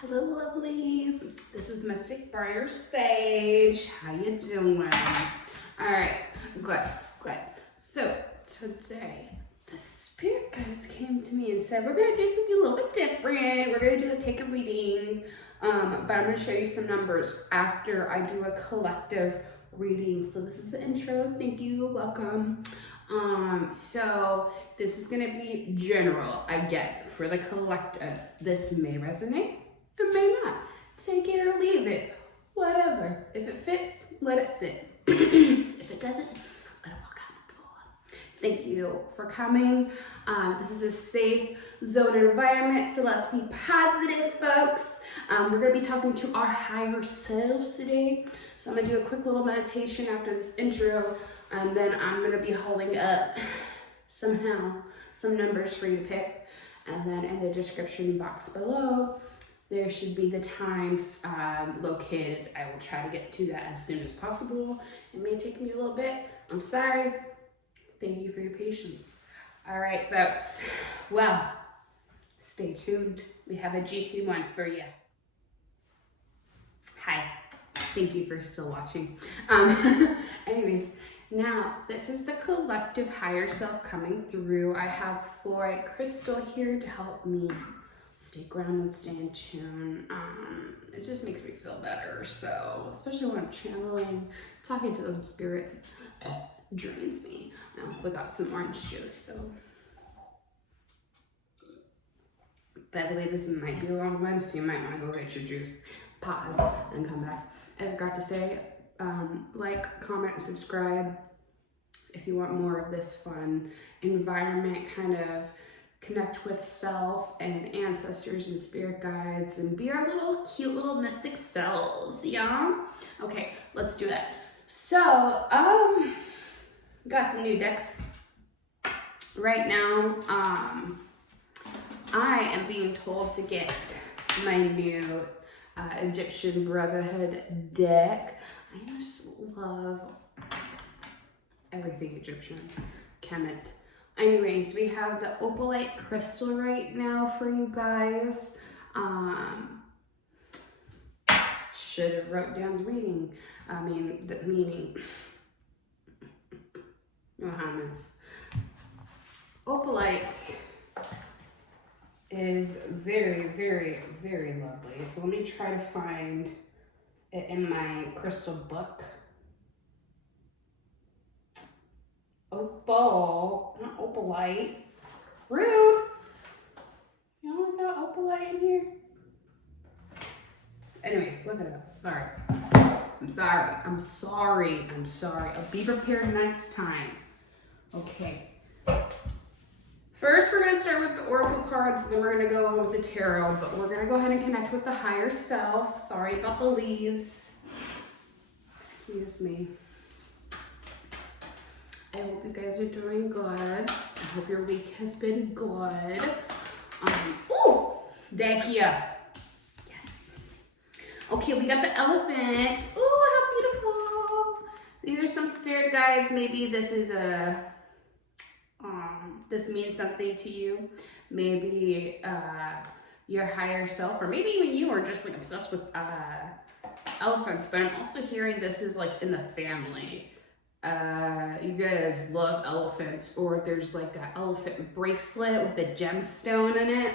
Hello, lovelies. This is Mystic Briar Sage. How you doing? All right, good. So today, the spirit guides came to me and said, we're gonna do something a little bit different. We're gonna do a pick a reading, but I'm gonna show you some numbers after I do a collective reading. So this is the intro. Thank you. Welcome. So this is gonna be general. I get for the collective. This may resonate. It may not. Take it or leave it. Whatever. If it fits, let it sit. If it doesn't, let it walk out the door. Thank you for coming. This is a safe zone environment, so let's be positive, folks. We're going to be talking to our higher selves today. So I'm going to do a quick little meditation after this intro, and then I'm going to be holding up somehow some numbers for you to pick. And then in the description box below, there should be the times located. I will try to get to that as soon as possible. It may take me a little bit. I'm sorry. Thank you for your patience. All right, folks. Well, stay tuned. We have a juicy one for you. Hi. Thank you for still watching. Anyways, now this is the collective higher self coming through. I have fluorite crystal here to help me stay grounded, stay in tune. It just makes me feel better. So, especially when I'm channeling, talking to those spirits, drains me. I also got some orange juice. So, by the way, this might be a long one, so you might want to go get your juice, pause, and come back. I forgot to say, like, comment, subscribe if you want more of this fun environment, kind of connect with self and ancestors and spirit guides and be our little cute little mystic selves, yeah? Okay, let's do that. So, got some new decks. Right now, I am being told to get my new Egyptian Brotherhood deck. I just love everything Egyptian. Kemet. Anyways, we have the opalite crystal right now for you guys. Should have wrote down the reading. The meaning. Johannes. Opalite is very, very, very lovely. So let me try to find it in my crystal book. Opal, not opalite. Rude. You don't got opalite in here? Anyways, look it up. Sorry. I'm sorry. I'll be prepared next time. Okay. First, we're going to start with the oracle cards, and then we're going to go on with the tarot, but we're going to go ahead and connect with the higher self. Sorry about the leaves. Excuse me. I hope you guys are doing good. I hope your week has been good. Ooh, they're here. Yes. Okay, we got the elephant. Ooh, how beautiful. These are some spirit guides. Maybe this is this means something to you. Maybe your higher self, or maybe even you are just like obsessed with elephants. But I'm also hearing this is like in the family. You guys love elephants, or there's like an elephant bracelet with a gemstone in it.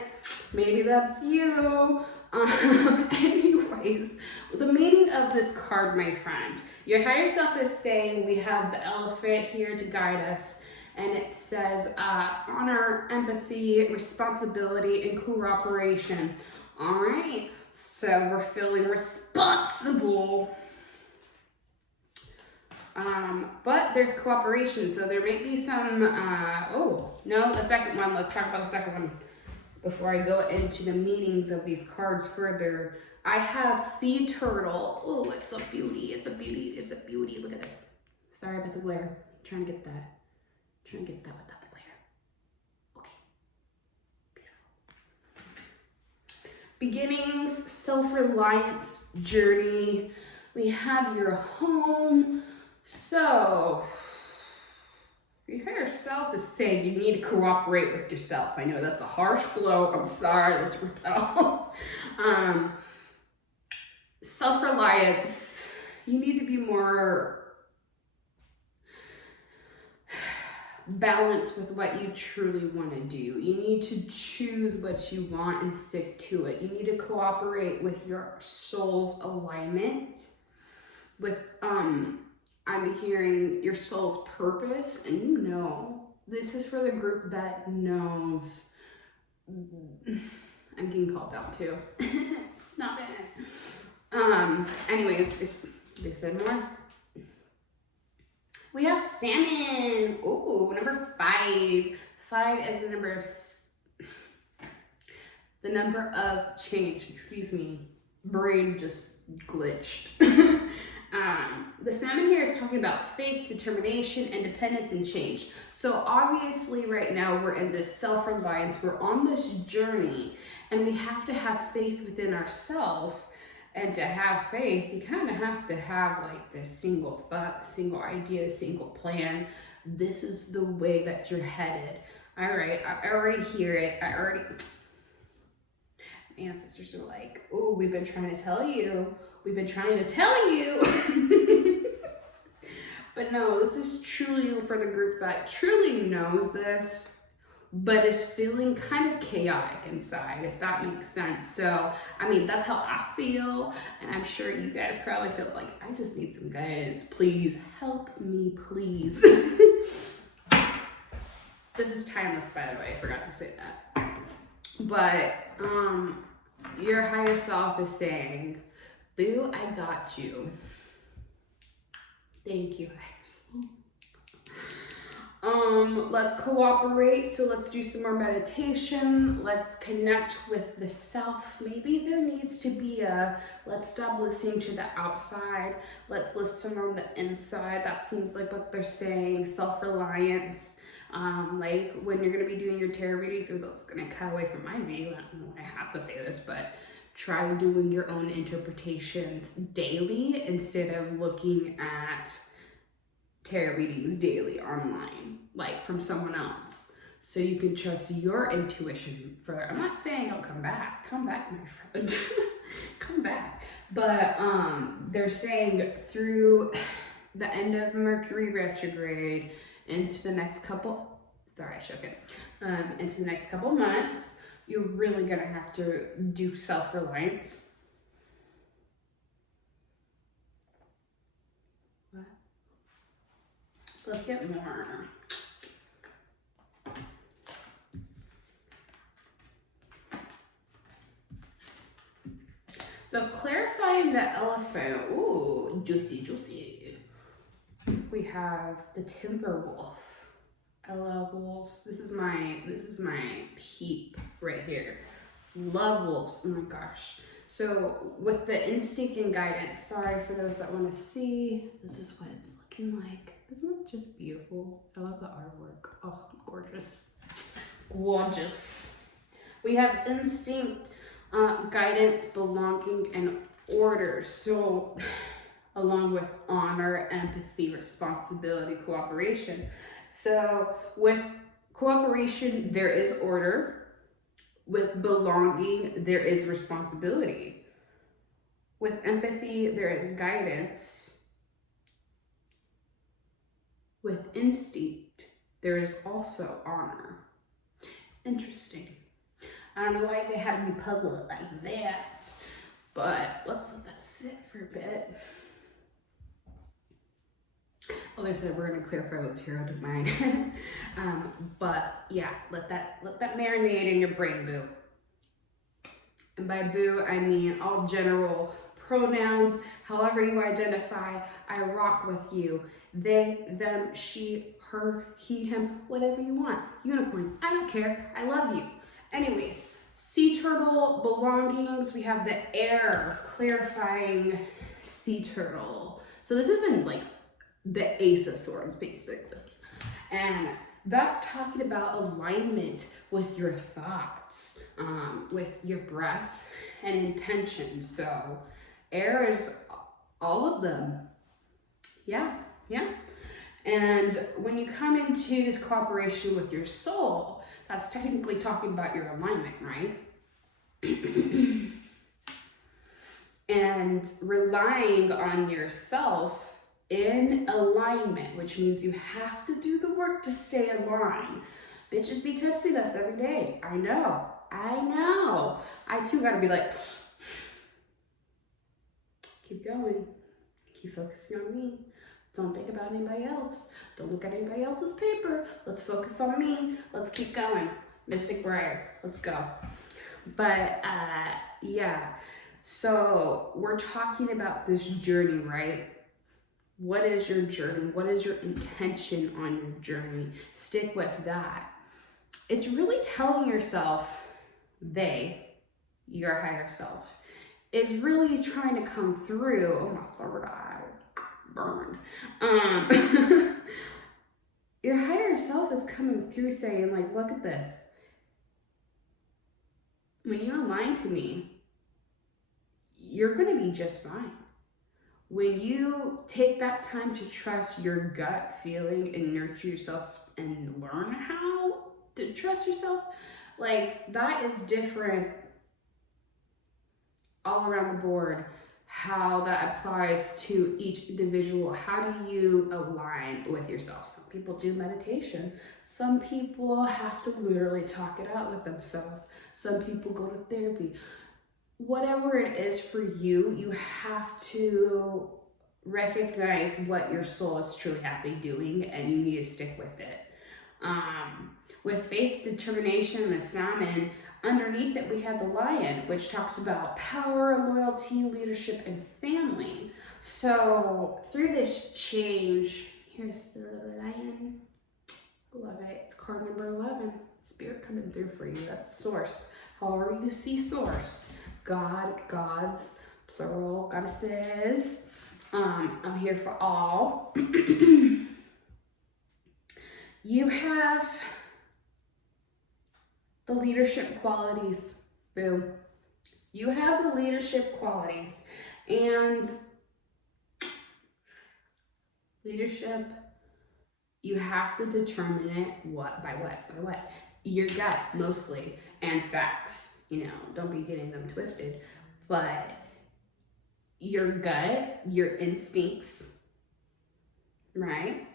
Maybe that's you. Anyways, the meaning of this card, my friend, your higher self is saying we have the elephant here to guide us, and it says honor, empathy, responsibility, and cooperation. All right, so we're feeling responsible. But there's cooperation, so there may be some, the second one. Let's talk about the second one before I go into the meanings of these cards further. I have sea turtle. Oh, it's a beauty. Look at this. Sorry about the glare. I'm trying to get that without the glare. Okay. Beautiful. Beginnings, self-reliance, journey. We have your home. So, your higher self is saying you need to cooperate with yourself. I know that's a harsh blow. I'm sorry. Let's rip that off. Self-reliance. You need to be more balanced with what you truly want to do. You need to choose what you want and stick to it. You need to cooperate with your soul's alignment, with I'm hearing your soul's purpose, and you know, this is for the group that knows. I'm getting called out too. Stop it. Anyways, they said more. We have salmon. Ooh, number 5. 5 is the number of change. Excuse me. Brain just glitched. The salmon here is talking about faith, determination, independence, and change. So obviously right now we're in this self-reliance. We're on this journey, and we have to have faith within ourselves. And to have faith, you kind of have to have like this single thought, single idea, single plan. This is the way that you're headed. All right, I already hear it. My ancestors are like, oh, we've been trying to tell you. We've been trying to tell you. But no, this is truly for the group that truly knows this, but is feeling kind of chaotic inside, if that makes sense. So, I mean, that's how I feel, and I'm sure you guys probably feel like, I just need some guidance. Please help me, please. This is timeless, by the way. I forgot to say that. But your higher self is saying, boo, I got you. Thank you, higher self. Let's cooperate. So let's do some more meditation. Let's connect with the self. Maybe there needs to be let's stop listening to the outside. Let's listen on the inside. That seems like what they're saying. Self-reliance. Like when you're going to be doing your tarot readings, or that's going to cut away from my view. I have to say this, but try doing your own interpretations daily instead of looking at tarot readings daily online, like from someone else. So you can trust your intuition for, I'm not saying don't come back, my friend, come back. But they're saying through the end of Mercury retrograde into the next couple, into the next couple months, you're really gonna have to do self-reliance. What? Let's get more. So clarifying the elephant. Ooh, juicy, juicy. We have the timber wolf. I love wolves. This is my peep right here. Love wolves. Oh my gosh. So with the instinct and guidance, sorry for those that want to see, this is what it's looking like. Isn't it just beautiful? I love the artwork. Oh, gorgeous. Gorgeous. We have instinct, guidance, belonging, and order. So along with honor, empathy, responsibility, cooperation. So with cooperation, there is order. With belonging, there is responsibility. With empathy, there is guidance. With instinct, there is also honor. Interesting. I don't know why they had me puzzle it like that, but let's let that sit for a bit. Well, they said we're gonna clarify with tarot, don't mind. But yeah, let that marinate in your brain, boo. And by boo, I mean all general pronouns, however you identify. I rock with you. They, them, she, her, he, him, whatever you want. Unicorn, I don't care. I love you. Anyways, sea turtle belongings. We have the air, clarifying sea turtle. So this isn't like the Ace of Swords, basically. And that's talking about alignment with your thoughts, with your breath and intention. So air is all of them. Yeah. And when you come into this cooperation with your soul, that's technically talking about your alignment, right? And relying on yourself in alignment, which means you have to do the work to stay aligned. Bitches be testing us every day. I know. I too gotta be like, keep going. Keep focusing on me. Don't think about anybody else. Don't look at anybody else's paper. Let's focus on me. Let's keep going. Mystic Briar, let's go. But yeah, so we're talking about this journey, right? What is your journey? What is your intention on your journey? Stick with that. It's really telling yourself, your higher self, is really trying to come through. Oh, my third eye burned. Your higher self is coming through saying, like, look at this. When you align to me, you're going to be just fine. When you take that time to trust your gut feeling and nurture yourself and learn how to trust yourself, like, that is different all around the board. How that applies to each individual. How do you align with yourself? Some people do meditation. Some people have to literally talk it out with themselves. Some people go to therapy. Whatever it is for you, you have to recognize what your soul is truly happy doing, and you need to stick with it. With faith, determination, the salmon, underneath it we have the lion, which talks about power, loyalty, leadership, and family. So through this change, here's the little lion. Love it. It's card number 11. Spirit coming through for you. That's source. However you see source. God, gods, plural, goddesses. I'm here for all. You have the leadership qualities. Boom. You have the leadership qualities. And leadership, you have to determine it by what? Your gut, mostly, and facts. You know, don't be getting them twisted. But your gut, your instincts, right?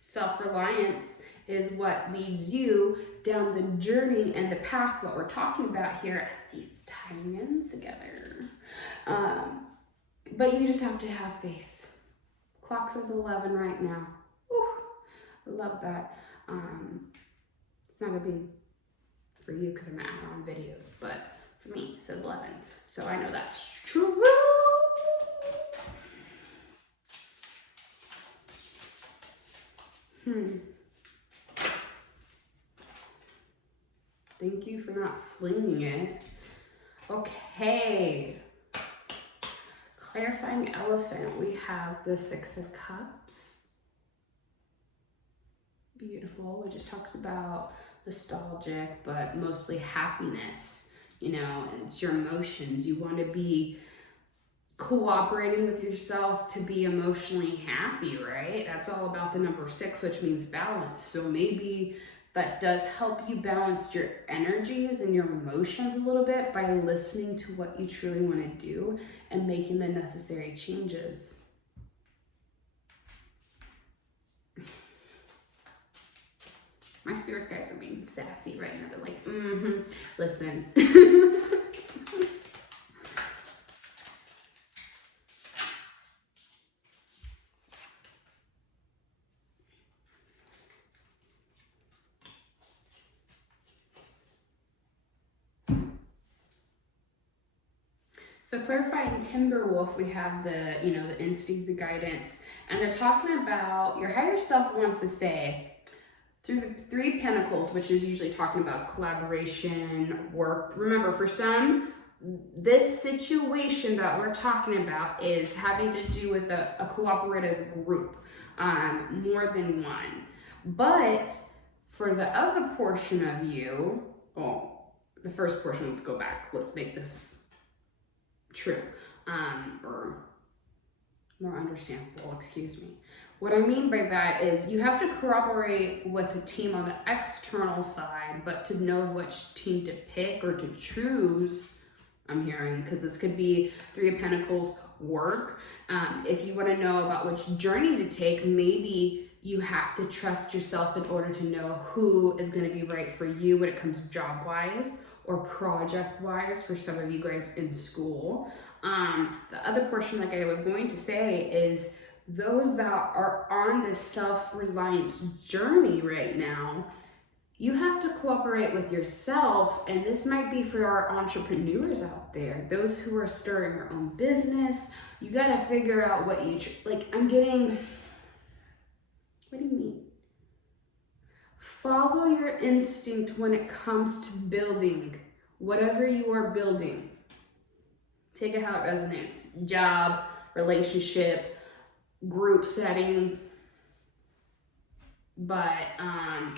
Self-reliance is what leads you down the journey and the path, what we're talking about here. I see it's tying in together. But you just have to have faith. Clock says 11 right now. Whew, I love that. It's not gonna be for you because I'm gonna add on videos, but for me it says 11. So I know that's true. Thank you for not flinging it. Okay. Clarifying elephant, we have the 6 of Cups. Beautiful, it just talks about nostalgic, but mostly happiness. You know, it's your emotions. You want to be cooperating with yourself to be emotionally happy, right? That's all about the number 6, which means balance. So maybe that does help you balance your energies and your emotions a little bit by listening to what you truly want to do and making the necessary changes. My spirit guides are being sassy right now. They're like, listen. So clarifying Timberwolf, we have the, the instinct, the guidance, and they're talking about your higher self wants to say, through the 3 Pentacles, which is usually talking about collaboration, work. Remember, for some, this situation that we're talking about is having to do with a cooperative group, more than one. But for the other portion of you, the first portion, let's go back. Let's make this true, or more understandable, excuse me. What I mean by that is you have to cooperate with a team on the external side, but to know which team to pick or to choose, I'm hearing, because this could be Three of Pentacles work. If you want to know about which journey to take, maybe you have to trust yourself in order to know who is going to be right for you when it comes job-wise or project-wise for some of you guys in school. The other portion, like I was going to say, is those that are on this self-reliance journey right now, you have to cooperate with yourself, and this might be for our entrepreneurs out there, those who are starting their own business. You got to figure out what you, what do you mean? Follow your instinct when it comes to building whatever you are building. Take it how it resonates. Job, relationship, group setting. But on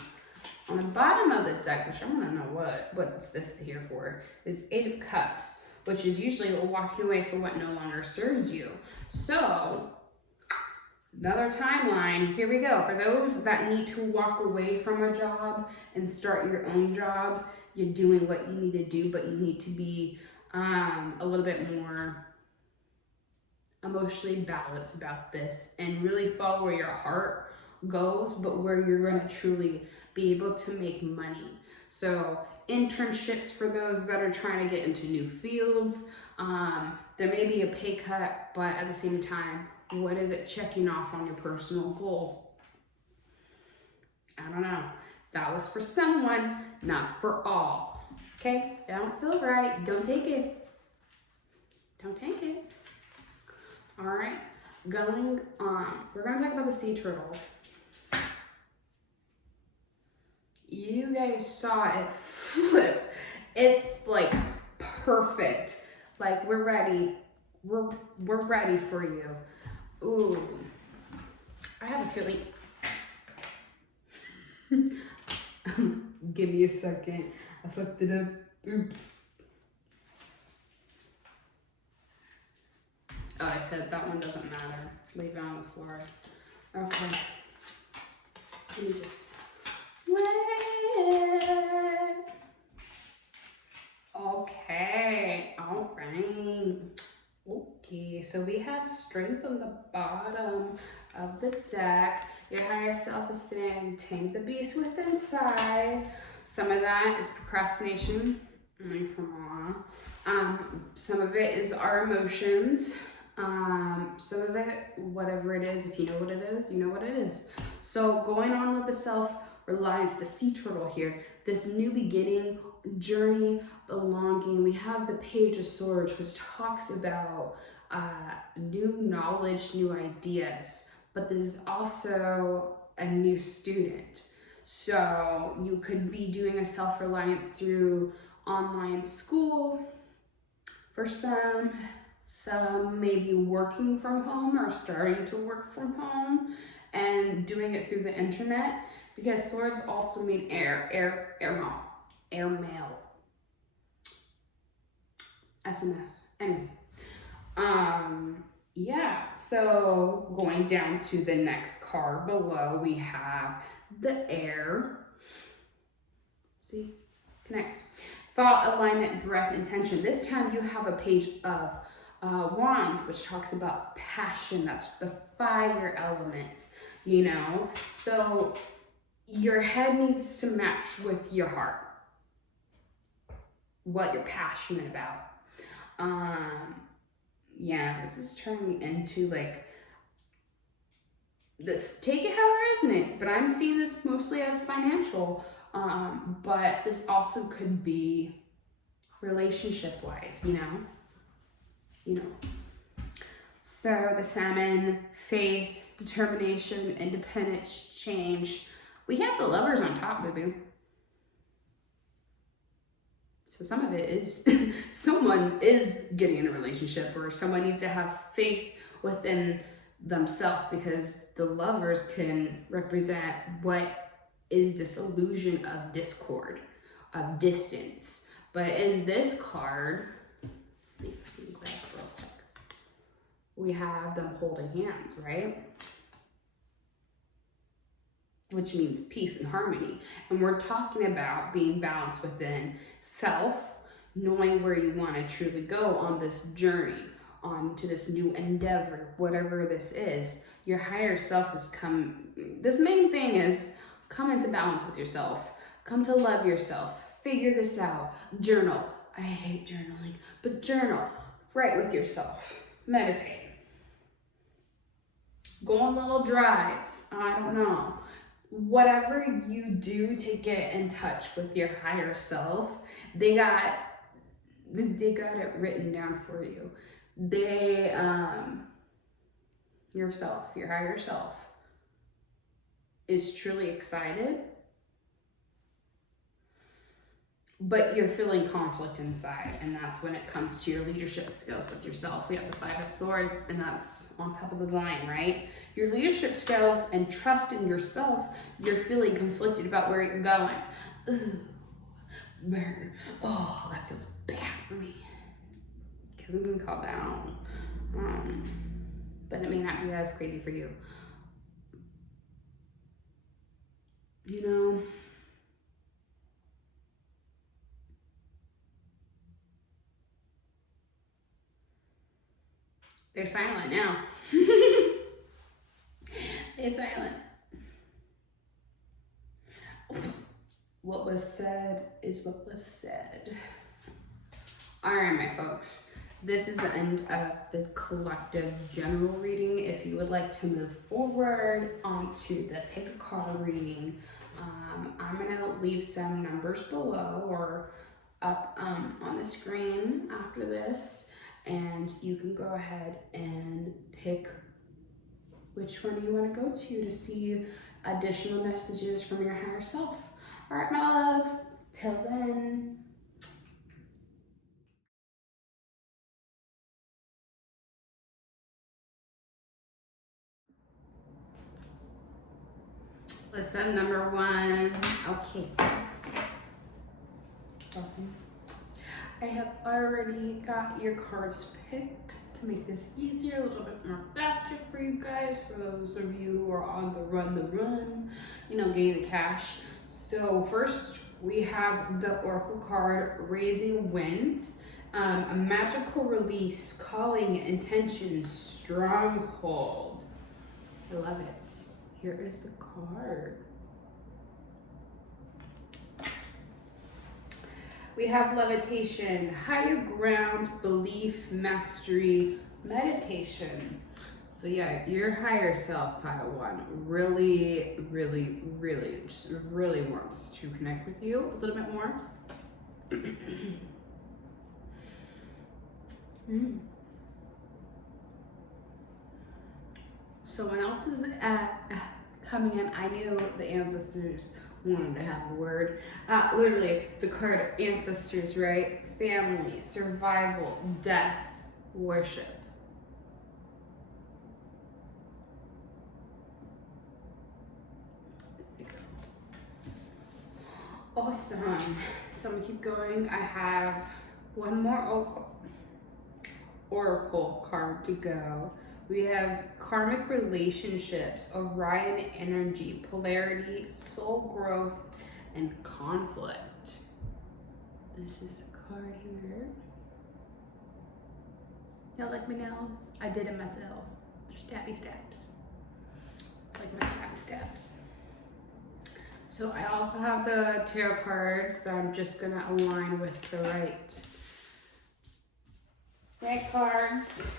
the bottom of the deck, which I want to know what's this here for, is Eight of Cups, which is usually will walk you away from what no longer serves you. So another timeline, here we go. For those that need to walk away from a job and start your own job, you're doing what you need to do, but you need to be a little bit more emotionally balanced about this and really follow where your heart goes, but where you're going to truly be able to make money. So internships for those that are trying to get into new fields. There may be a pay cut, but at the same time, what is it checking off on your personal goals? I don't know. That was for someone, not for all. Okay? If that don't feel right, don't take it. Don't take it. All right, going on. We're going to talk about the sea turtle. You guys saw it flip. It's like perfect. Like we're ready. We're ready for you. Ooh, I have a feeling. Give me a second. I flipped it up. Oops. Oh, I said that one doesn't matter. Leave it on the floor. Okay. Let me just. Okay. All right. Okay. So we have strength on the bottom of the deck. Your higher self is saying, tame the beast within inside. Some of that is procrastination. Some of it is our emotions. Some of it, whatever it is, if you know what it is, you know what it is. So going on with the self-reliance, the sea turtle here, this new beginning, journey, belonging. We have the Page of Swords, which talks about new knowledge, new ideas, but there's also a new student. So you could be doing a self-reliance through online school for some maybe working from home or starting to work from home and doing it through the internet, because swords also mean air mail, SMS. Anyway, yeah, so going down to the next card below, we have the air. See, connect. Thought, alignment, breath, intention. This time you have a Page of Wands, which talks about passion. That's the fire element, you know? So your head needs to match with your heart, what you're passionate about. Yeah, this is turning into like this, take it how it resonates, but I'm seeing this mostly as financial, but this also could be relationship wise, you know. So the Salmon, faith, determination, independence, change. We have the Lovers on top, boo-boo. So some of it is someone is getting in a relationship, or someone needs to have faith within themselves, because the Lovers can represent what is this illusion of discord, of distance. But in this card, let's see if I can grab it real quick. We have them holding hands, right? which means peace and harmony. And we're talking about being balanced within self, knowing where you want to truly go on this journey, on to this new endeavor, whatever this is. Your higher self has come. This main thing is come into balance with yourself. Come to love yourself. Figure this out. Journal. I hate journaling, but journal. Write with yourself. Meditate. Go on little drives. I don't know. Whatever you do to get in touch with your higher self, they got it written down for you. Yourself, your higher self, is truly excited, but you're feeling conflict inside, and that's when it comes to your leadership skills with yourself. We have the Five of Swords, and that's on top of the line, right? Your leadership skills and trust in yourself, you're feeling conflicted about where you're going. Ooh, burn. Oh, that feels bad for me. Because I'm being called down. But it may not be as crazy for you. You know, they're silent now. They're silent. What was said is what was said. All right, my folks. This is the end of the collective general reading. If you would like to move forward onto the pick a card reading, I'm gonna leave some numbers below or up on the screen after this, and you can go ahead and pick which one you want to go to see additional messages from your higher self. All right, my loves, till then. Lesson number 1. Okay. I have already got your cards picked to make this easier, a little bit more faster for you guys, for those of you who are on the run, you know, getting the cash. So first we have the Oracle card, Raising Winds, a magical release, calling, intention, stronghold. I love it. Here is the card. We have levitation, higher ground, belief, mastery, meditation. So yeah, your higher self, pile 1, really wants to connect with you a little bit more. Someone else is coming in. I knew the ancestors wanted to have a word. Literally, the card ancestors, right? Family, survival, death, worship. Awesome. So I'm gonna keep going. I have one more Oracle card to go. We have karmic relationships, Orion energy, polarity, soul growth, and conflict. This is a card here. Y'all like my nails? I did it myself. Stabby stabs. Like my stabby stabs. So I also have the tarot cards that I'm just gonna align with the right cards.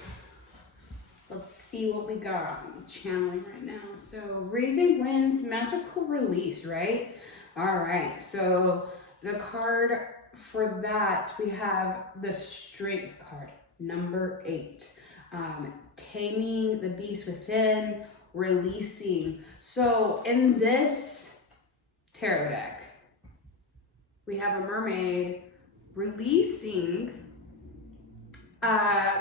Let's see what we got. I'm channeling right now. So Raising Winds, magical release, right? All right, so the card for that, we have the Strength card, number 8. Taming the beast within, releasing. So in this tarot deck, we have a mermaid releasing.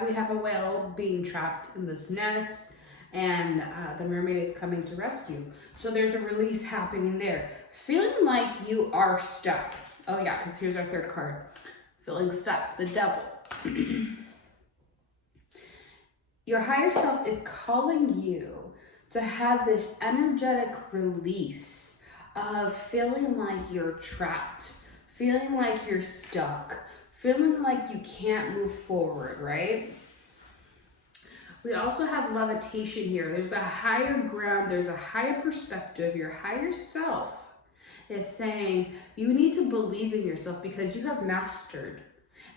We have a whale being trapped in this net, and the mermaid is coming to rescue. So there's a release happening there. Feeling like you are stuck. Oh yeah, because here's our third card. Feeling stuck, the Devil. Your higher self is calling you to have this energetic release of feeling like you're trapped, feeling like you're stuck, feeling like you can't move forward, right? We also have levitation here. There's a higher ground, there's a higher perspective. Your higher self is saying you need to believe in yourself because you have mastered.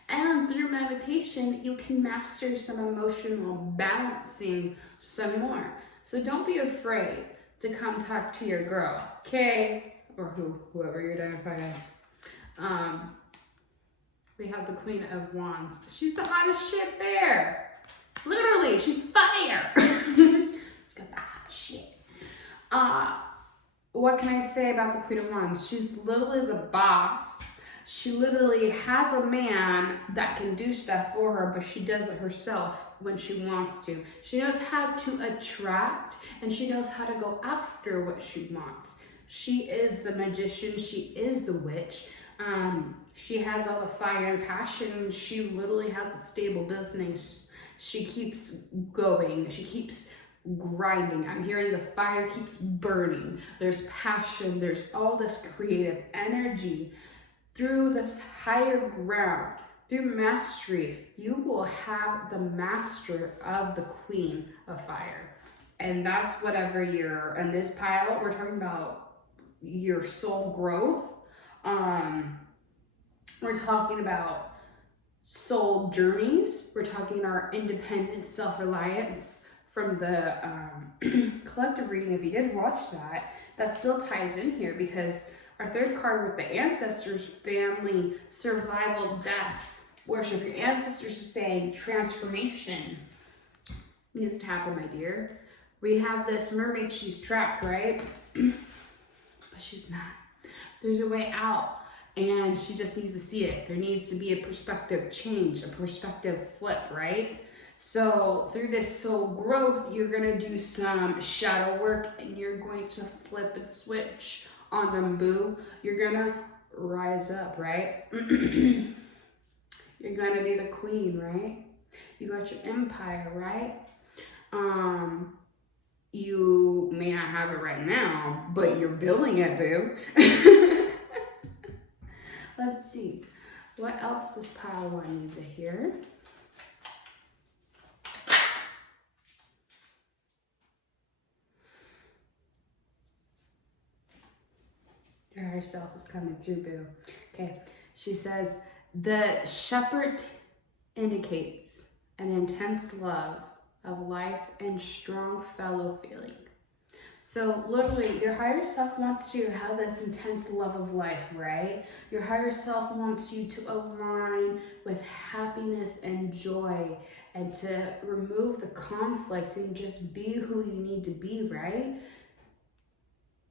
And through meditation, you can master some emotional balancing some more. So don't be afraid to come talk to your girl, okay? Or whoever you identify as. We have the Queen of Wands. She's the hottest shit there. Literally, she's fire. Got the hot shit. What can I say about the Queen of Wands? She's literally the boss. She literally has a man that can do stuff for her, but she does it herself when she wants to. She knows how to attract, and she knows how to go after what she wants. She is the magician. She is the witch. She has all the fire and passion. She literally has a stable business. She keeps going. She keeps grinding. I'm hearing the fire keeps burning. There's passion. There's all this creative energy. Through this higher ground, through mastery, you will have the master of the Queen of Fire. And that's whatever you're, in this pile, we're talking about your soul growth. We're talking about soul journeys. We're talking our independence, self-reliance from the collective reading. If you did watch that, that still ties in here because our third card with the ancestors, family, survival, death, worship. Your ancestors are saying transformation needs to happen, my dear. We have this mermaid, she's trapped, right? But she's not. There's a way out. And she just needs to see it. There needs to be a perspective change, a perspective flip, right? So through this soul growth, you're going to do some shadow work and you're going to flip and switch on them, boo. You're going to rise up, right? You're going to be the queen, right? You got your empire, right? You may not have it right now, but you're building it, boo. Let's see. What else does pile one need to hear? Her higher self is coming through, boo. Okay. She says, the shepherd indicates an intense love of life and strong fellow feeling. So literally, your higher self wants you to have this intense love of life, right? Your higher self wants you to align with happiness and joy and to remove the conflict and just be who you need to be, right?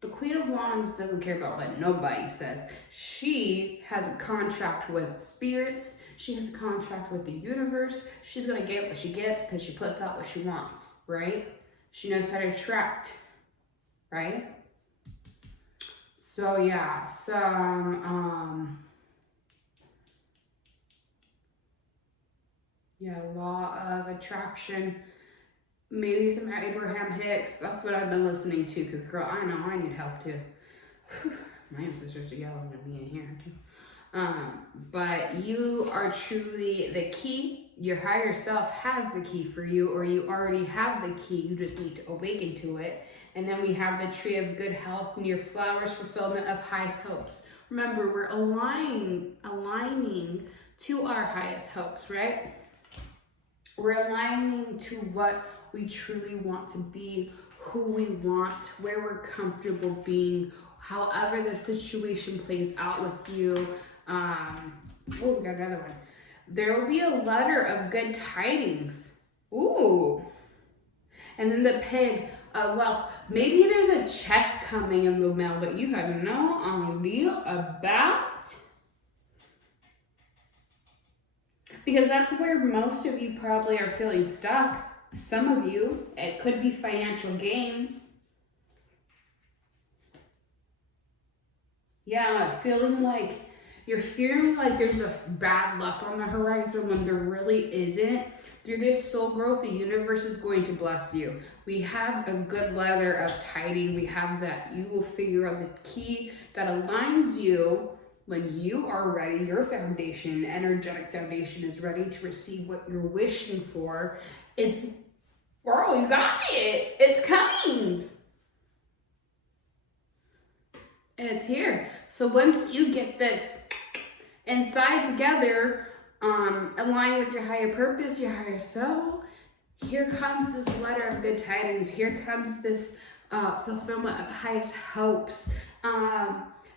The Queen of Wands doesn't care about what nobody says. She has a contract with spirits. She has a contract with the universe. She's going to get what she gets because she puts out what she wants, right? She knows how to attract, right? So yeah, some, law of attraction. Maybe some Abraham Hicks. That's what I've been listening to because, girl, I know I need help too. My ancestors are yelling at me in here too. But you are truly the key. Your higher self has the key for you, or you already have the key. You just need to awaken to it. And then we have the tree of good health and your flowers, fulfillment of highest hopes. Remember, we're aligning to our highest hopes, right? We're aligning to what we truly want to be, who we want, where we're comfortable being, however the situation plays out with you. Oh, we got another one. There will be a letter of good tidings. Ooh. And then the pig, wealth. Maybe there's a check coming in the mail that you have no idea about. Because that's where most of you probably are feeling stuck. Some of you, it could be financial gains. Yeah, you're feeling like there's a bad luck on the horizon when there really isn't. Through this soul growth, the universe is going to bless you. We have a good ladder of tiding. We have that you will figure out the key that aligns you when you are ready. Your foundation, energetic foundation, is ready to receive what you're wishing for. It's, girl, you got it. It's coming. And it's here. So once you get this inside together, align with your higher purpose, your higher soul, here comes this letter of good tidings. Here comes this fulfillment of highest hopes.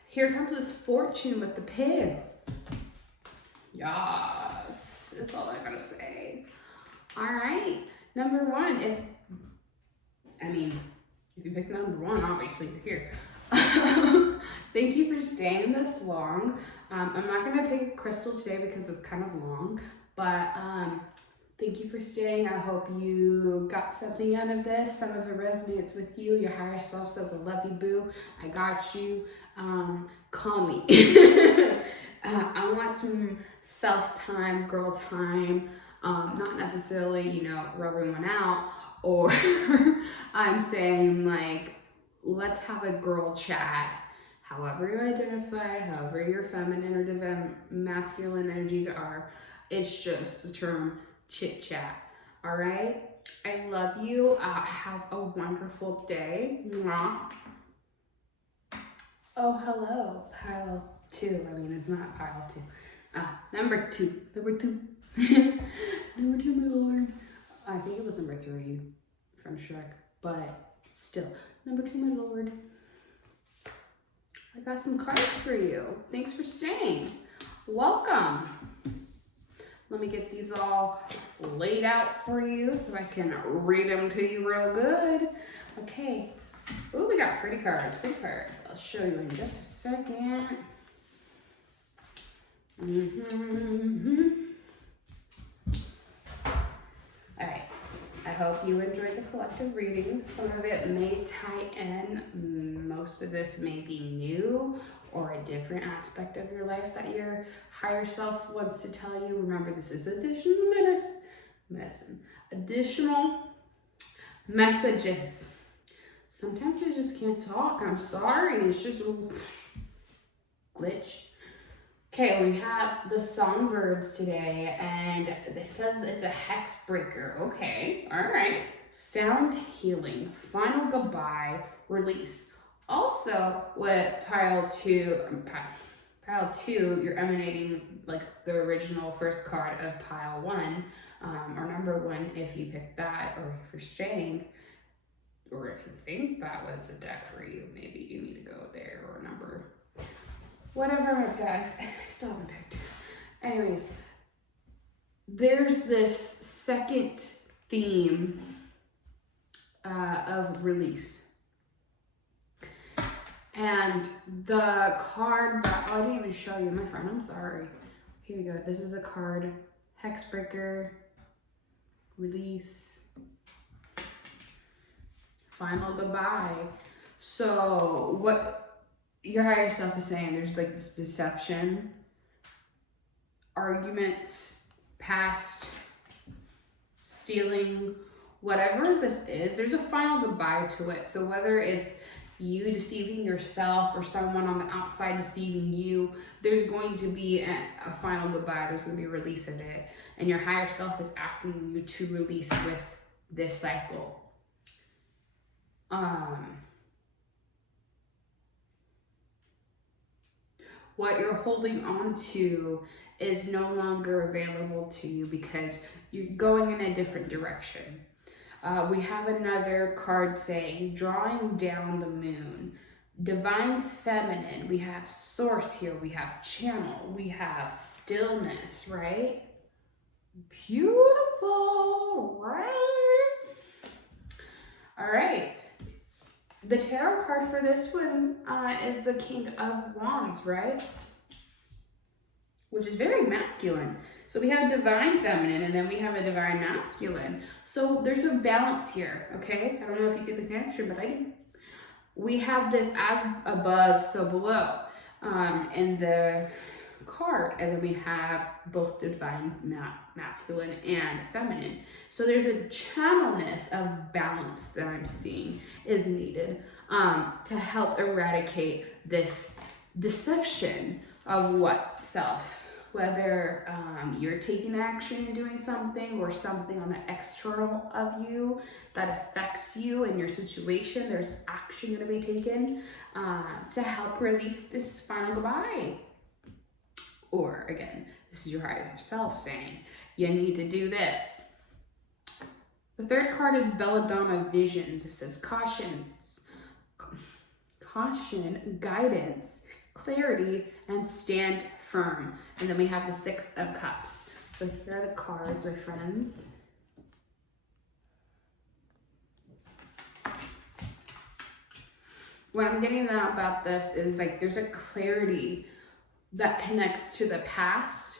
Here comes this fortune with the pig. Yes, that's all I gotta say. All right, number one. If you picked number one, obviously you're here. Thank you for staying this long. I'm not gonna pick a crystal today because it's kind of long, but thank you for staying. I hope you got something out of this. Some of it resonates with you. Your higher self says, I love you, boo. I got you. Call me. I want some self-time, girl time, not necessarily, rubbing one out, or I'm saying like, let's have a girl chat. However you identify, however your feminine or divine masculine energies are, it's just the term chit chat. All right. I love you. Have a wonderful day. Mwah. Oh, hello, pile 2. It's not pile 2. Number 2. Number 2. Number 2, my lord. I think it was number 3 from Shrek, but still. Number 2, my lord. I got some cards for you. Thanks for staying. Welcome. Let me get these all laid out for you so I can read them to you real good. Okay. Oh, we got pretty cards. Pretty cards. I'll show you in just a second. All right. I hope you enjoyed the collective reading. Some of it may tie in. Most of this may be new or a different aspect of your life that your higher self wants to tell you. Remember, this is additional medicine. Additional messages. Sometimes I just can't talk. I'm sorry. It's just a glitch. Okay, we have the songbirds today, and it says it's a hex breaker. Okay, all right. Sound healing, final goodbye, release. Also, with pile 2, you're emanating like the original first card of pile 1, or number 1 if you picked that, or if you're staying, or if you think that was a deck for you, maybe you need to go there, or number. Whatever I'm gonna pick, I still haven't picked. Anyways, there's this second theme of release. And the card that, I didn't even show you, my friend, I'm sorry. Here you go, this is a card, Hexbreaker, release, final goodbye. So what your higher self is saying, there's like this deception, arguments, past, stealing, whatever this is, there's a final goodbye to it. So whether it's you deceiving yourself or someone on the outside deceiving you, there's going to be a final goodbye. There's going to be a release of it. And your higher self is asking you to release with this cycle. What you're holding on to is no longer available to you because you're going in a different direction. We have another card saying, drawing down the moon, divine feminine. We have source here. We have channel. We have stillness, right? Beautiful, right? All right. The tarot card for this one is the King of Wands, right? Which is very masculine. So we have divine feminine and then we have a divine masculine. So there's a balance here, okay? I don't know if you see the connection, but I do. We have this as above, so below. In the card, and then we have both the divine masculine and feminine. So there's a channelness of balance that I'm seeing is needed to help eradicate this deception of what self, whether you're taking action and doing something, or something on the external of you that affects you and your situation. There's action going to be taken to help release this final goodbye. Or again, this is your higher self saying, you need to do this. The third card is Belladonna Visions. It says caution, guidance, clarity, and stand firm. And then we have the Six of Cups. So here are the cards, my friends. What I'm getting at about this is like there's a clarity that connects to the past,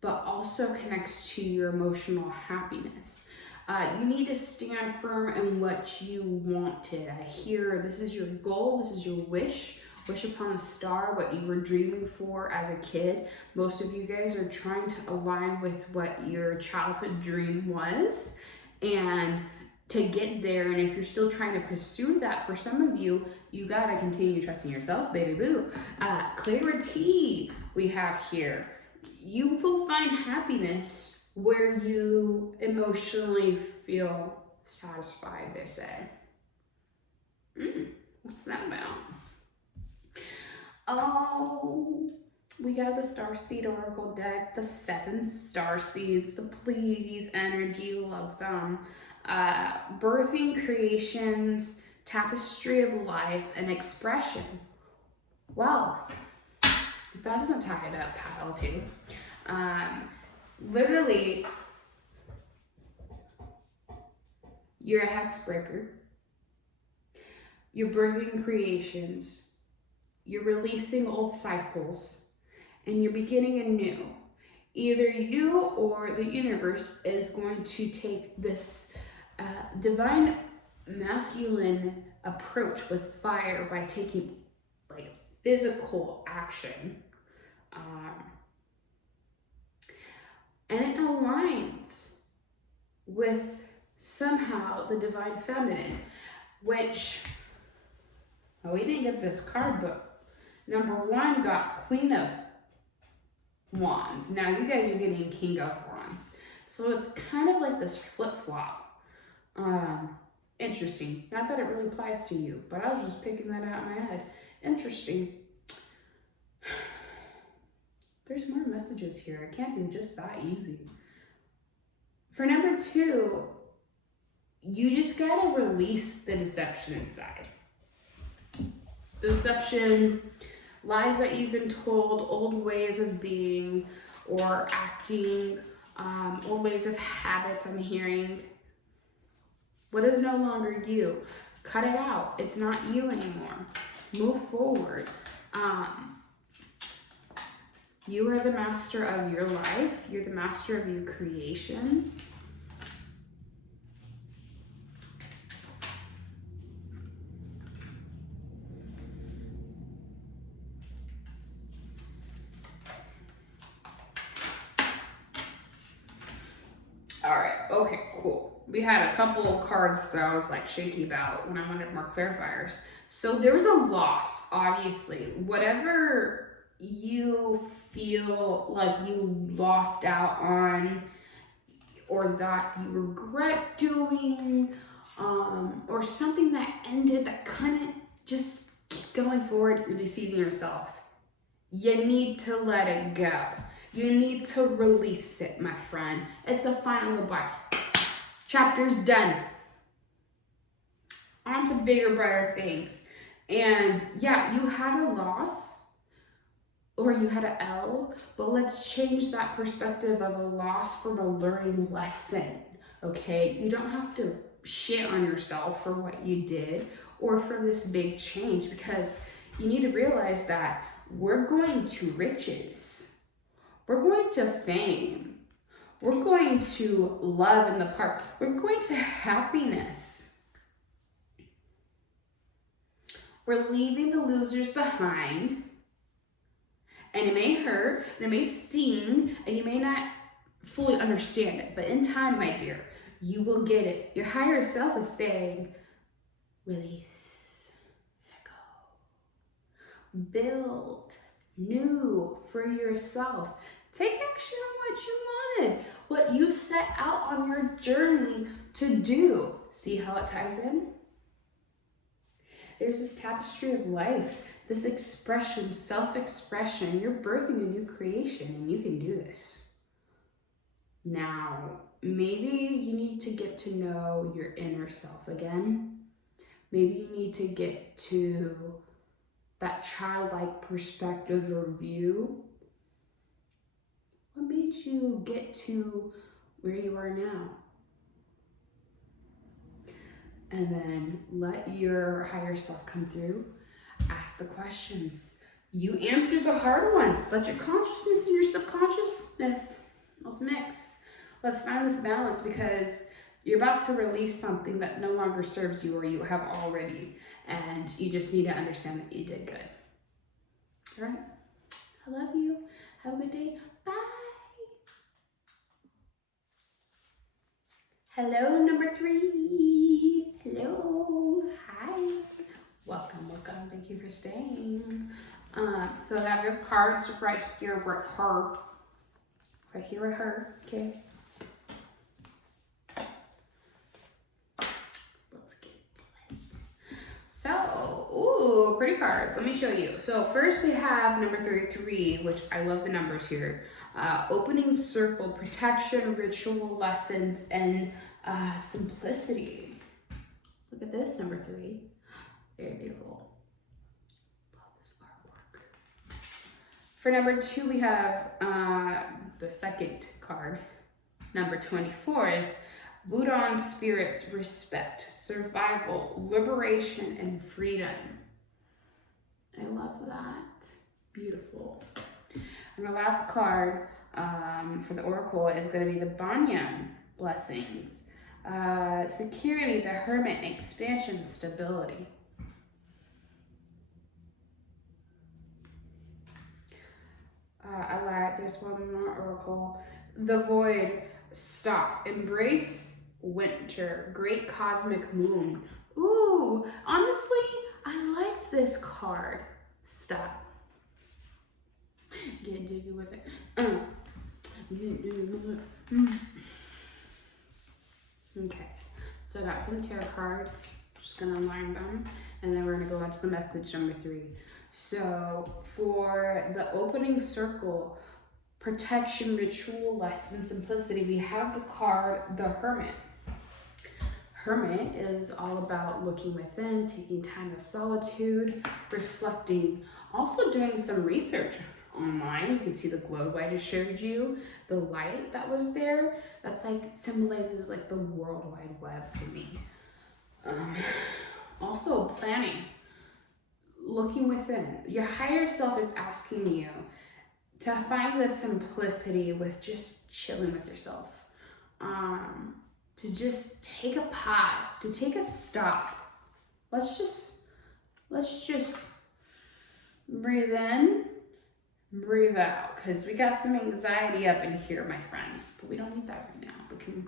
but also connects to your emotional happiness. You need to stand firm in what you wanted. I hear this is your goal, this is your wish upon a star, what you were dreaming for as a kid. Most of you guys are trying to align with what your childhood dream was, and to get there. And if you're still trying to pursue that, for some of you, you gotta continue trusting yourself, baby boo. Clarity we have here. You will find happiness where you emotionally feel satisfied, they say. What's that about? Oh, we got the Starseed Oracle deck, the 7 star seeds, the Pleiades energy, love them. Birthing, creations, tapestry of life, and expression. Well, if that doesn't tie it up, pile too. Literally, you're a hex breaker. You're birthing creations. You're releasing old cycles, and you're beginning anew. Either you or the universe is going to take this divine masculine approach with fire by taking like physical action. And it aligns with somehow the divine feminine, which, oh, we didn't get this card, but number 1 got Queen of Wands. Now you guys are getting King of Wands. So it's kind of like this flip-flop. Interesting. Not that it really applies to you, but I was just picking that out in my head. Interesting. There's more messages here. It can't be just that easy. For number 2, you just gotta release the deception inside. Deception, lies that you've been told, old ways of being or acting, old ways of habits I'm hearing. What is no longer you? Cut it out. It's not you anymore. Move forward. You are the master of your life. You're the master of your creation. All right, okay, cool. We had a couple of cards that I was like shaky about when I wanted more clarifiers. So there was a loss, obviously. Whatever you feel like you lost out on, or that you regret doing, or something that ended that couldn't just keep going forward, you're deceiving yourself. You need to let it go. You need to release it, my friend. It's a final goodbye. Chapter's done. On to bigger, brighter things. And yeah, you had a loss, or you had an L, but let's change that perspective of a loss from a learning lesson, okay? You don't have to shit on yourself for what you did or for this big change, because you need to realize that we're going to riches. We're going to fame. We're going to love in the park. We're going to happiness. We're leaving the losers behind, And it may hurt, and it may sting, and you may not fully understand it. But in time, my dear, you will get it. Your higher self is saying, release, let go. Build new for yourself. Take action on what you wanted, what you set out on your journey to do. See how it ties in? There's this tapestry of life, this expression, self-expression. You're birthing a new creation, and you can do this. Now, maybe you need to get to know your inner self again. Maybe you need to get to that childlike perspective or view. What made you get to where you are now? And then let your higher self come through. Ask the questions. You answer the hard ones. Let your consciousness and your subconsciousness, let's mix. Let's find this balance, because you're about to release something that no longer serves you, or you have already, and you just need to understand that you did good. All right? I love you. Have a good day. Bye. Hello, number 3. Hello. Hi. Welcome, welcome. Thank you for staying. So I have your cards right here with her. Right here with her. Okay. Let's get to it. So, ooh, pretty cards. Let me show you. So first we have number 33, which I love the numbers here. Opening circle, protection, ritual, lessons, and simplicity. Look at this, number 3. Very beautiful. Love this artwork. For number 2, we have the second card. Number 24 is Wudang spirits, respect, survival, liberation, and freedom. I love that. Beautiful. And the last card for the oracle is going to be the Banyan blessings. Security, the hermit, expansion, stability. I lied, there's one more oracle. The void, stop, embrace winter, great cosmic moon. Ooh, honestly, I like this card. Stop. Get jiggy with it. Get jiggy with it. Okay, so I got some tarot cards. Just gonna unwind them, and then we're gonna go on to the message number 3. So for the opening circle, protection, ritual, lesson, simplicity, we have the card, the Hermit. Hermit is all about looking within, taking time of solitude, reflecting, also doing some research online. You can see the globe I just showed you, the light that was there. That's like symbolizes like the World Wide Web for me. Also planning, looking within. Your higher self is asking you to find the simplicity with just chilling with yourself. To just take a pause, to take a stop. Let's just breathe in, breathe out, because we got some anxiety up in here, my friends, but we don't need that right now. We can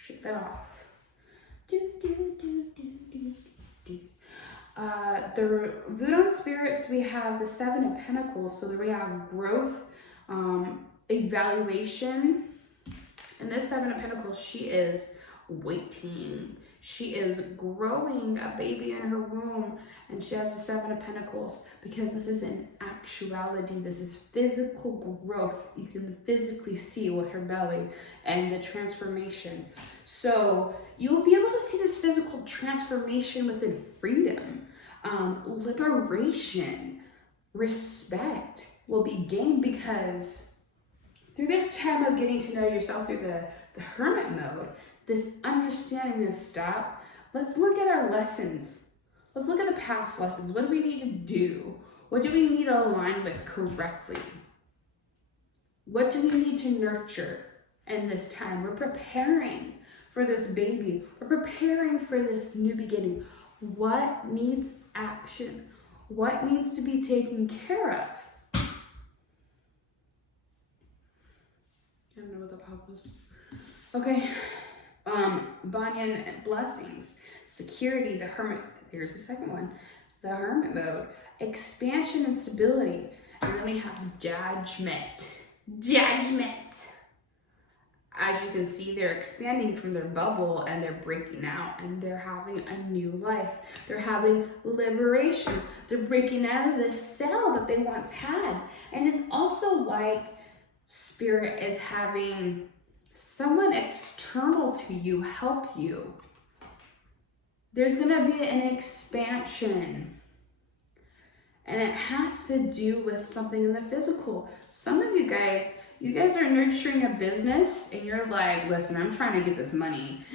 shake that off. The Wudang spirits, we have the 7 of Pentacles, so we have growth, evaluation. And this 7 of Pentacles, she is waiting. She is growing a baby in her womb, and she has the 7 of Pentacles, because this is an actuality. This is physical growth. You can physically see with her belly and the transformation. So you'll be able to see this physical transformation within freedom, liberation, respect will be gained, because through this time of getting to know yourself through the hermit mode, this understanding, this stop, let's look at our lessons. Let's look at the past lessons. What do we need to do? What do we need to align with correctly? What do we need to nurture in this time? We're preparing for this baby. We're preparing for this new beginning. What needs action? What needs to be taken care of? I don't know what the pop was. Okay. Banyan, blessings, security, the hermit. Here's the second one. The hermit mode, expansion and stability. And then we have judgment. Judgment. As you can see, they're expanding from their bubble and they're breaking out and they're having a new life. They're having liberation. They're breaking out of this cell that they once had. And it's also like Spirit is having someone external to you help you. There's gonna be an expansion. And it has to do with something in the physical. Some of you guys are nurturing a business and you're like, listen, I'm trying to get this money.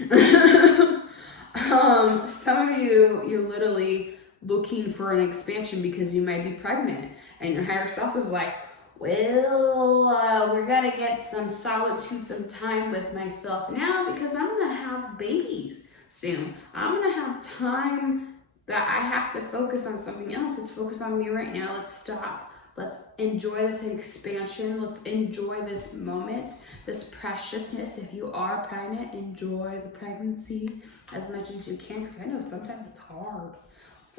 Some of you, you're literally looking for an expansion because you might be pregnant and your higher self is like, well, we're gonna get some solitude, some time with myself now because I'm gonna have babies soon. I'm gonna have time that I have to focus on something else. Let's focus on me right now. Let's stop. Let's enjoy this expansion. Let's enjoy this moment, this preciousness. If you are pregnant, enjoy the pregnancy as much as you can, because I know sometimes it's hard.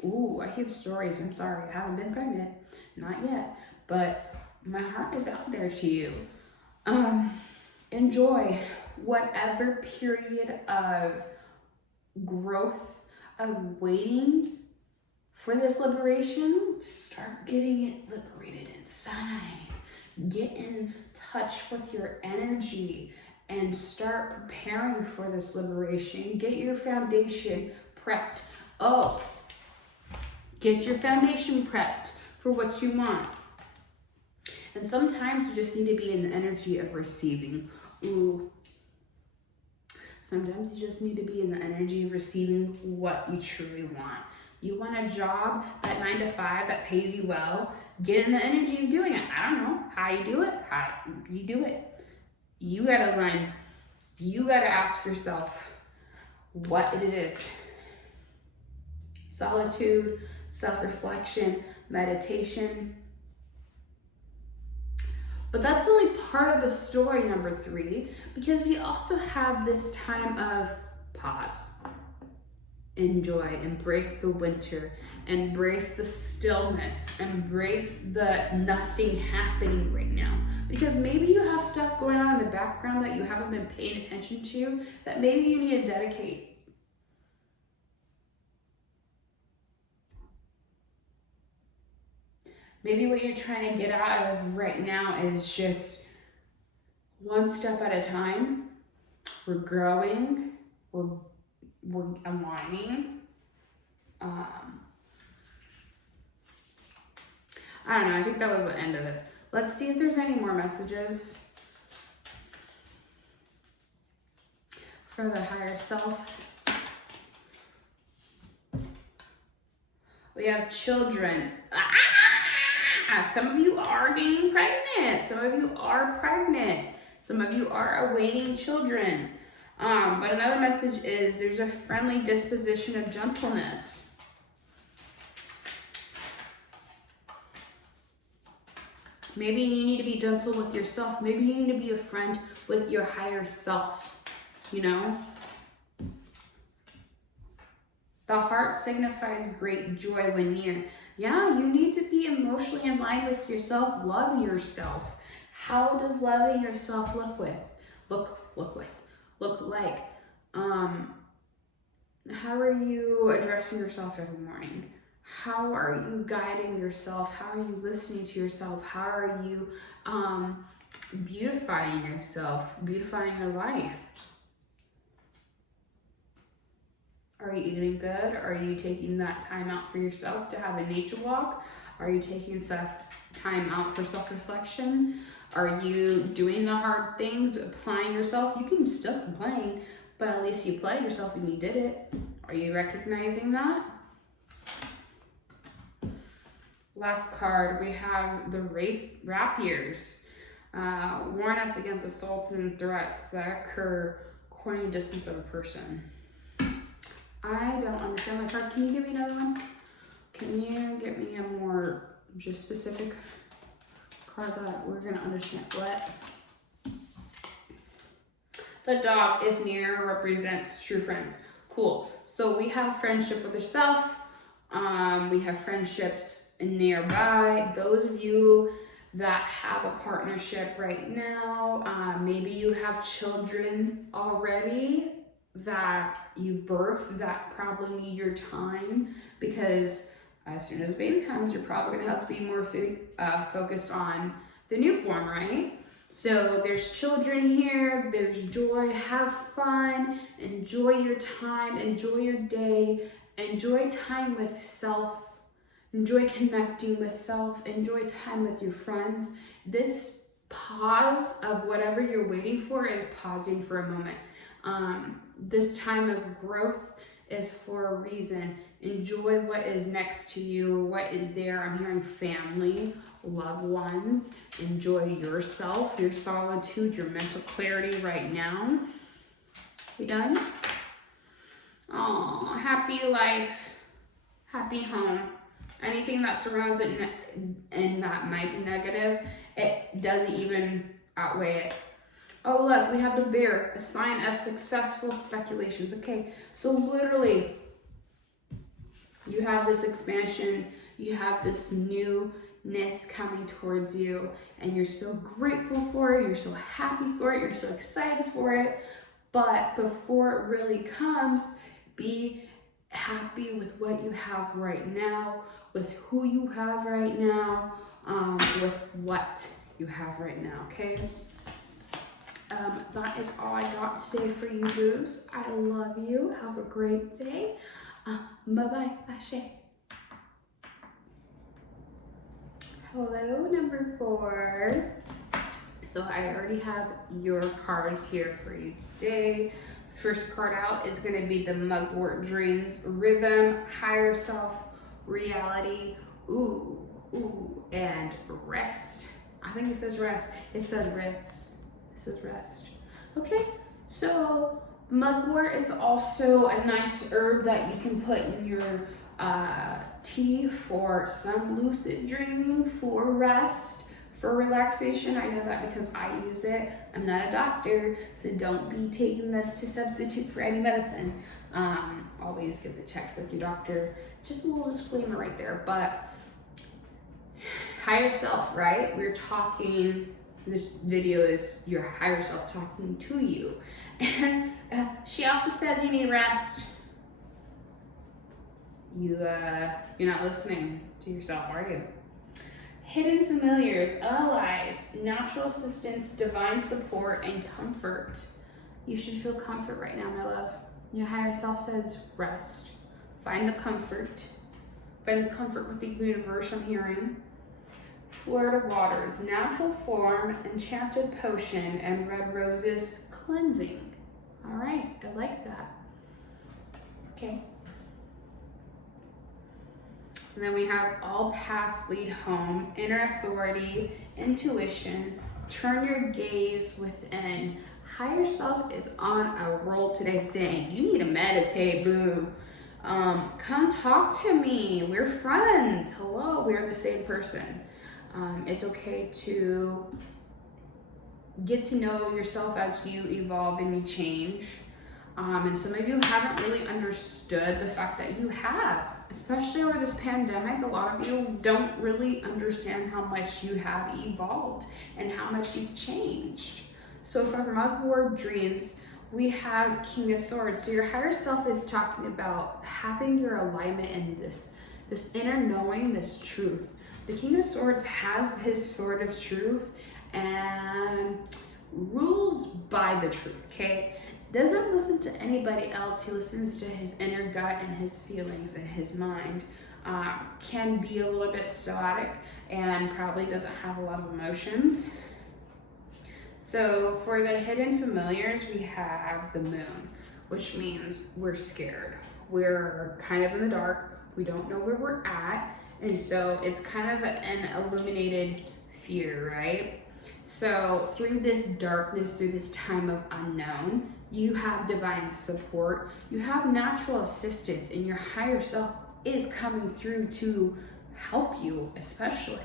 Ooh, I hear stories. I'm sorry, I haven't been pregnant, not yet, but my heart is out there to you. Enjoy whatever period of growth, of waiting for this liberation. Start getting it liberated inside. Get in touch with your energy and start preparing for this liberation. Get your foundation prepped. Oh, get your foundation prepped for what you want. And sometimes you just need to be in the energy of receiving. Ooh. Sometimes you just need to be in the energy of receiving what you truly want. You want a job, that 9 to 5 that pays you well, get in the energy of doing it. I don't know how you do it, how you do it. You gotta learn. You gotta ask yourself what it is. Solitude, self-reflection, meditation. But that's only part of the story, number 3, because we also have this time of pause. Enjoy, embrace the winter, embrace the stillness, embrace the nothing happening right now. Because maybe you have stuff going on in the background that you haven't been paying attention to, that maybe you need to dedicate. Maybe what you're trying to get out of right now is just one step at a time. We're growing, we're aligning. I don't know, I think that was the end of it. Let's see if there's any more messages for the higher self. We have children. Some of you are getting pregnant. Some of you are pregnant. Some of you are awaiting children. But another message is there's a friendly disposition of gentleness. Maybe you need to be gentle with yourself. Maybe you need to be a friend with your higher self, you know? The heart signifies great joy when near. Yeah, you need to be emotionally in line with yourself. Love yourself. How does loving yourself look like? How are you addressing yourself every morning? How are you guiding yourself? How are you listening to yourself? How are you beautifying yourself, beautifying your life? Are you eating good? Are you taking that time out for yourself to have a nature walk? Are you taking time out for self-reflection? Are you doing the hard things, applying yourself? You can still complain, but at least you applied yourself and you did it. Are you recognizing that? Last card, we have the rapiers. Warn us against assaults and threats that occur according to distance of a person. I don't understand that card. Can you give me another one? Can you give me a more just specific card that we're gonna understand? What? The dog, if near, represents true friends. Cool. So we have friendship with yourself. We have friendships nearby. Those of you that have a partnership right now, maybe you have children already that you birthed that probably need your time, because as soon as baby comes, you're probably gonna have to be more focused on the newborn, right? So there's children here, there's joy, have fun, enjoy your time, enjoy your day, enjoy time with self, enjoy connecting with self, enjoy time with your friends. This pause of whatever you're waiting for is pausing for a moment. This time of growth is for a reason. Enjoy what is next to you, what is there. I'm hearing family, loved ones. Enjoy yourself, your solitude, your mental clarity right now. We done? Oh, happy life, happy home. Anything that surrounds it and that might be negative, it doesn't even outweigh it. Oh, look, we have the bear, a sign of successful speculations. Okay, so literally, you have this expansion, you have this newness coming towards you, and you're so grateful for it, you're so happy for it, you're so excited for it. But before it really comes, be happy with what you have right now, with who you have right now, with what you have right now, okay? That is all I got today for you, boos. I love you. Have a great day. Bye-bye. Ashe. Hello, number 4. So I already have your cards here for you today. First card out is going to be the Mugwort Dreams, Rhythm, Higher Self, Reality, and Rest. I think it says rest. It says rest. It says rest. Okay, so mugwort is also a nice herb that you can put in your tea for some lucid dreaming, for rest, for relaxation. I know that because I use it. I'm not a doctor, so don't be taking this to substitute for any medicine. Always get it checked with your doctor. Just a little disclaimer right there. But higher self, right? We're talking, this video is your higher self talking to you. And she also says you need rest. You're not listening to yourself, are you? Hidden familiars, allies, natural assistance, divine support, and comfort. You should feel comfort right now, my love. Your higher self says rest. Find the comfort. Find the comfort with the universe, I'm hearing. Florida waters, natural form, enchanted potion, and red roses cleansing. All right, I like that. Okay. And then we have all paths lead home, inner authority, intuition, turn your gaze within. Higher self is on a roll today saying, you need to meditate, boo. Come talk to me. We're friends. Hello, we are the same person. It's okay to get to know yourself as you evolve and you change. And some of you haven't really understood the fact that you have. Especially over this pandemic, a lot of you don't really understand how much you have evolved and how much you've changed. So for Mugwort Dreams, we have King of Swords. So your higher self is talking about having your alignment in this inner knowing, this truth. The King of Swords has his sword of truth and rules by the truth, okay? Doesn't listen to anybody else. He listens to his inner gut and his feelings and his mind. Can be a little bit static and probably doesn't have a lot of emotions. So for the hidden familiars, we have the moon, which means we're scared. We're kind of in the dark. We don't know where we're at. And so it's kind of an illuminated fear, right? So through this darkness, through this time of unknown, you have divine support, you have natural assistance, and your higher self is coming through to help you, especially.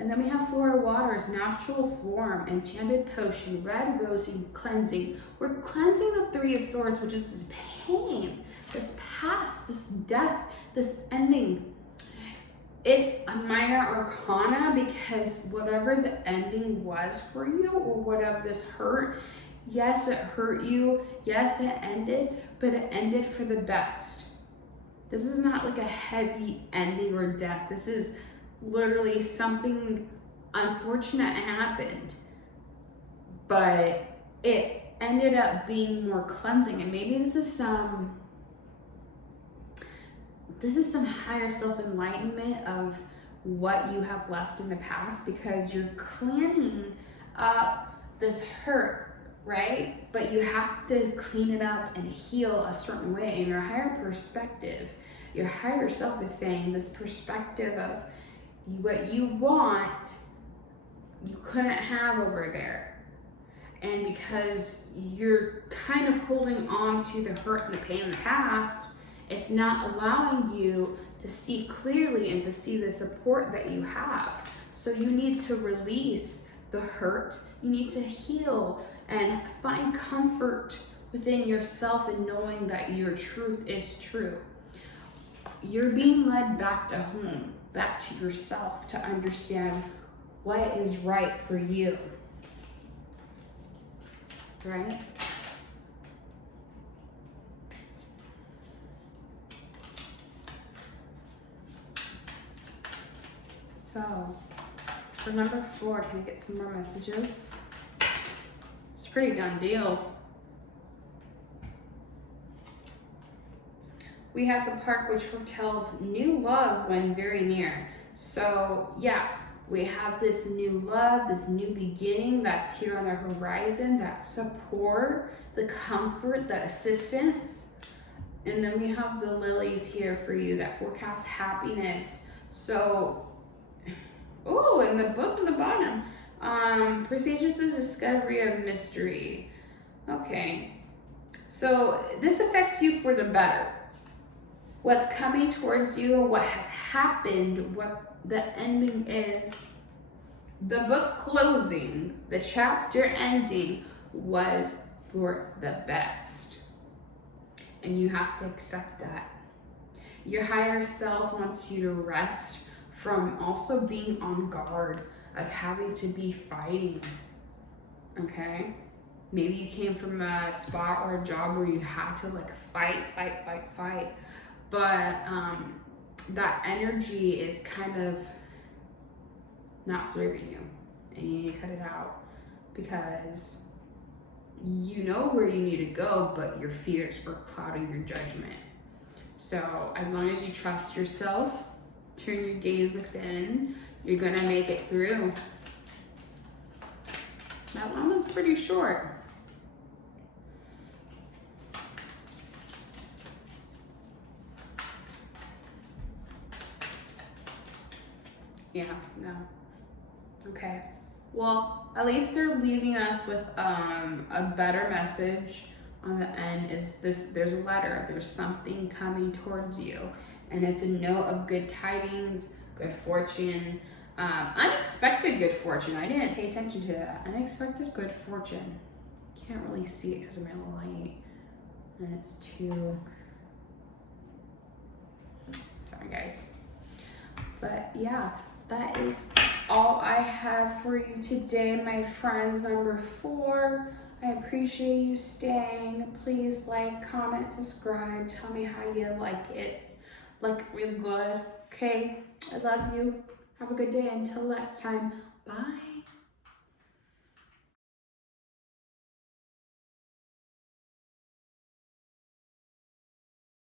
And then we have Flora Waters, Natural Form, Enchanted Potion, Red Rosy Cleansing. We're cleansing the Three of Swords, which is this pain, this past, this death, this ending. It's a minor arcana because whatever the ending was for you, or whatever this hurt, yes, it hurt you, yes, it ended, but it ended for the best. This is not like a heavy ending or death. This is literally something unfortunate happened, but it ended up being more cleansing. And maybe this is some higher self-enlightenment of what you have left in the past, because you're cleaning up this hurt, right? But you have to clean it up and heal a certain way in your higher perspective. Your higher self is saying this perspective of what you want, you couldn't have over there. And because you're kind of holding on to the hurt and the pain in the past, it's not allowing you to see clearly and to see the support that you have. So you need to release the hurt. You need to heal and find comfort within yourself in knowing that your truth is true. You're being led back to home, back to yourself, to understand what is right for you, right? So, for number 4, can I get some more messages? It's a pretty done deal. We have the Park, which foretells new love when very near. So yeah, we have this new love, this new beginning that's here on the horizon, that support, the comfort, the assistance. And then we have the lilies here for you that forecast happiness. So, oh, and the book on the bottom, Prestigious Discovery of Mystery. Okay, so this affects you for the better. What's coming towards you, what has happened, what the ending is. The book closing, the chapter ending was for the best. And you have to accept that. Your higher self wants you to rest from also being on guard, of having to be fighting, okay? Maybe you came from a spot or a job where you had to like fight. But that energy is kind of not serving you, and you need to cut it out, because you know where you need to go, but your fears are clouding your judgment. So as long as you trust yourself, turn your gaze within, you're gonna make it through. That one was pretty short. Yeah, no. Okay. Well, at least they're leaving us with a better message on the end. Is this? There's a letter. There's something coming towards you, and it's a note of good tidings, good fortune, unexpected good fortune. I didn't pay attention to that. Unexpected good fortune. Can't really see it because of my light, and it's too. Sorry, guys. But yeah. That is all I have for you today, my friends. Number 4, I appreciate you staying. Please like, comment, subscribe. Tell me how you like it. Like real good, okay? I love you. Have a good day. Until next time, bye.